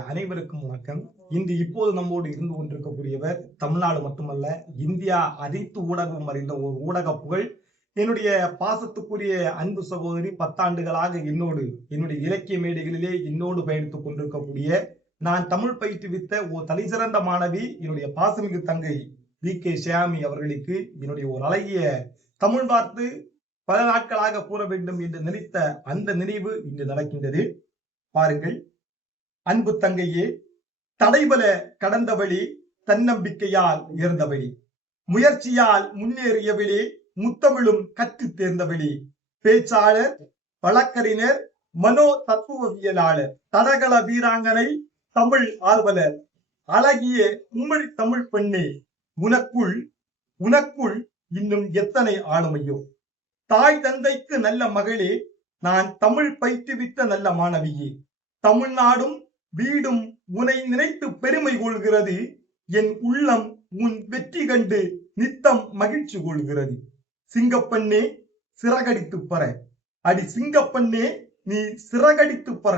அனைவருக்கும் வணக்கம். இன்று இப்போது நம்மோடு இருந்து கொண்டிருக்கக்கூடியவர் தமிழ்நாடு மட்டுமல்ல, இந்தியா அனைத்து ஊடகம் அறிந்த ஒரு ஊடக புகழ். என்னுடைய பாசத்துக்குரிய அன்பு சகோதரி 10 ஆண்டுகளாக என்னுடைய இலக்கிய மேடைகளிலே என்னோடு பயணித்துக் கொண்டிருக்கக்கூடிய, நான் தமிழ் பயிற்றுவித்த ஒரு தலைசிறந்த மாணவி, என்னுடைய பாசமிகு தங்கை வி.கே. ஷியாமி அவர்களுக்கு என்னுடைய ஒரு அழகிய தமிழ் வார்த்தை பல நாட்களாக கூற வேண்டும் என்று நினைத்த அந்த நினைவு இன்று நடக்கின்றது. பாருங்கள். அன்பு தங்கையே, தடைபல கடந்தவழி, தன்னம்பிக்கையால் உயர்ந்தவழி, முயற்சியால் முன்னேறியவழி, முத்தமிழும் கற்று தேர்ந்தவழி, பேச்சாளர், வழக்கறிஞர், மனோ தத்துவவியலாளர், தடகள வீராங்கனை, தமிழ் ஆர்வலர், அழகிய உமிழ் தமிழ் பெண்ணே, உனக்குள் இன்னும் எத்தனை ஆளுமையோ. தாய் தந்தைக்கு நல்ல மகளே, நான் தமிழ் பயிற்றுவித்த நல்ல மாணவியே, தமிழ்நாடும் வீடும் உன்னை நினைத்து பெருமை கொள்கிறது. என் உள்ளம் உன் வெற்றி கண்டு நித்தம் மகிழ்ச்சி கொள்கிறது. சிங்கப்பெண்ணே, சிறகடித்து பற, அடி சிங்கப்பெண்ணே, நீ சிறகடித்து பற.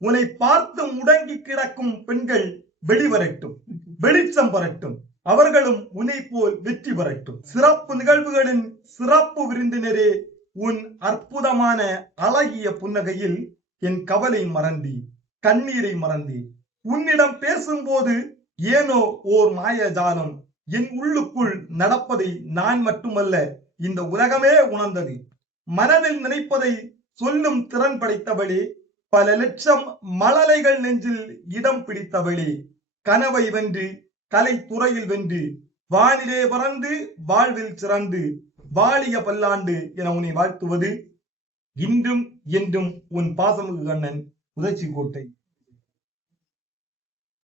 உன்னை பார்த்து முடங்கி கிடக்கும் பெண்கள் வெளிவரட்டும், வெளிச்சம் பெறட்டும், அவர்களும் உன்னை போல் வெற்றி பெறட்டும். சிறப்பு நிகழ்வுகளின் சிறப்பு விருந்தினரே, உன் அற்புதமான அழகிய புன்னகையில் என் கவலை மறந்தி, கண்ணீரை மறந்தி, உன்னிடம் பேசும்போது ஏனோ ஓர் மாயஜாலம் என் உள்ளுக்குள் நடப்பதை நான் மட்டுமல்ல, இந்த உலகமே உணர்ந்தது. மனதில் நினைப்பதை சொல்லும் திறன் படைத்தவளே, பல லட்சம் மழலைகள் நெஞ்சில் இடம் பிடித்தவளே, கனவை வென்று, கலைத்துறையில் வென்று, வானிலே பறந்து, வாழ்வில் சிறந்து, வாழிய பல்லாண்டு என உன்னை வாழ்த்துவது இன்றும் என்றும் உன் பாசமிகு கண்ணன் உதச்சி கோட்டை.